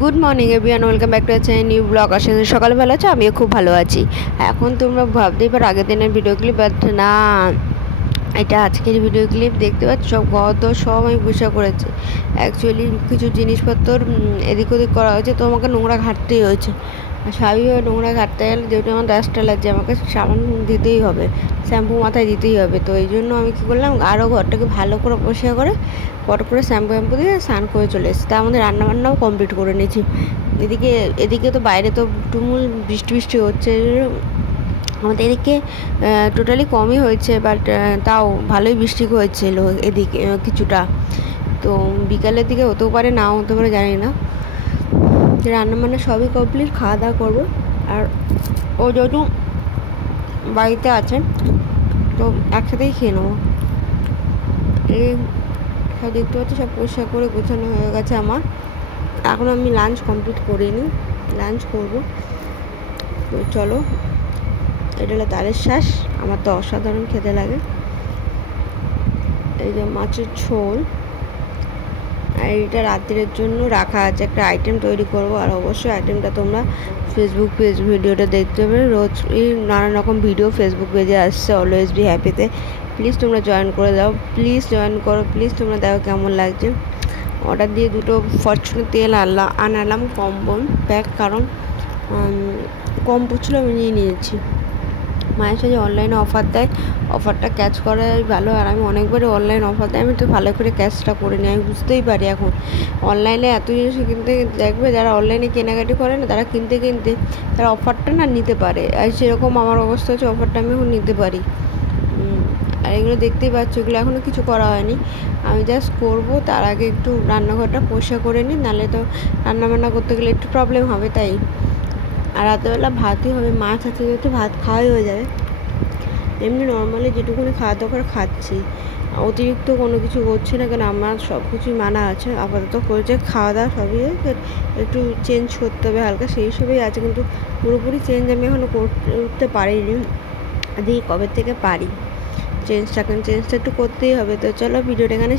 Good morning everyone, welcome back to channel new blog. আসলে সকালে ভালো আছে, আমিও খুব ভালো আছি। এখন তোমরা ভাবতেই পারো আগের দিনের ভিডিও ক্লিপ, বাট না, এটা আজকের ভিডিও ক্লিপ। দেখতে পাচ্ছ সব গদ সব আমি পরিষ্কার করেছি। অ্যাকচুয়ালি কিছু জিনিসপত্র এদিক ওদিক করা হয়েছে, তো আমাকে নোংরা ঘাটতেই হয়েছে। আর স্বাভাবিকভাবে নোংরা ঘাটতে গেলে যেহেতু আমার ডাস্ট অ্যালার্জি, আমাকে সাবান দিতেই হবে, শ্যাম্পু মাথায় দিতেই হবে। তো এই জন্য আমি কী করলাম, আরও ঘরটাকে ভালো করে পরিষ্কার করে পট করে শ্যাম্পু দিয়ে স্নান করে চলে এসেছি। তা আমাদের রান্নাবান্নাও কমপ্লিট করে নিয়েছি। এদিকে তো বাইরে তো তুমুল বৃষ্টি হচ্ছে। আমাদের এদিকে টোটালি কমই হয়েছে, বাট তাও ভালোই বৃষ্টি হয়েছিল এদিকে কিছুটা। তো বিকালের দিকে হতেও পারে, নাও হতে পারে, জানি না। রান্নাবান্না সবই কমপ্লিট, খাওয়া দাওয়া করবো। আর ও যেহেতু বাড়িতে আছে, তো একসাথেই খেয়ে নেবো। এই সব দেখতে পাচ্ছি, সব পরিষ্কার করে গোছানো হয়ে গেছে আমার। এখন আমি লাঞ্চ কমপ্লিট করিনি, লাঞ্চ করব। তো চলো, এটা হলো তালের শ্বাস, আমার তো অসাধারণ খেতে লাগে। এই যে মাছের ঝোল, আর এটা রাত্রের জন্য রাখা আছে, একটা আইটেম তৈরি করব। আর অবশ্যই আইটেমটা তোমরা ফেসবুক পেজ ভিডিওটা দেখতে হবে। রোজ নানান রকম ভিডিও ফেসবুক পেজে আসছে, অলওয়েজ বি হ্যাপিতে। প্লিজ তোমরা জয়েন করে দাও, প্লিজ জয়েন করো, প্লিজ তোমরা দেখো কেমন লাগছে। অর্ডার দিয়ে দুটো ফরচুনের তেল আনালাম কম্বো প্যাক, কারণ কম পড়ছিল, আমি নিয়ে নিয়েছি। মায়ের সাথে অনলাইনে অফার দেয়, অফারটা ক্যাচ করাই ভালো। আর আমি অনেকবারই অনলাইন অফার দেয়, আমি তো ভালো করে ক্যাচটা করে নিই। আমি বুঝতেই পারি এখন অনলাইনে এত জিনিস কিনতে দেখবে, যারা অনলাইনে কেনাকাটি করে না, তারা কিনতে তারা অফারটা না নিতে পারে। আর সেরকম আমার অবস্থা হচ্ছে, অফারটা আমি এখন নিতে পারি। আর এগুলো দেখতেই পাচ্ছ, এগুলো এখনও কিছু করা হয়নি, আমি জাস্ট করবো। তার আগে একটু রান্নাঘরটা পরিষ্কার করে নিই, নাহলে তো রান্নাবান্না করতে গেলে একটু প্রবলেম হবে। তাই আর রাতেরবেলা ভাতই হবে, মাছ আছে যেহেতু ভাত খাওয়াই হয়ে যাবে। এমনি নর্মালি যেটুকুনি খাওয়া দরকার খাচ্ছি, অতিরিক্ত কোনো কিছু করছি না, কেন আমার সব কিছুই মানা আছে। আপাতত করেছে খাওয়া দাওয়া সবই, একটু চেঞ্জ করতে হবে হালকা, সেই হিসেবেই আছে। কিন্তু পুরোপুরি চেঞ্জ আমি এখনও করতে পারিনি, দেখি কবে থেকে পারি চেঞ্জটা একটু করতেই হবে। তো চলো, ভিডিওটা এখানে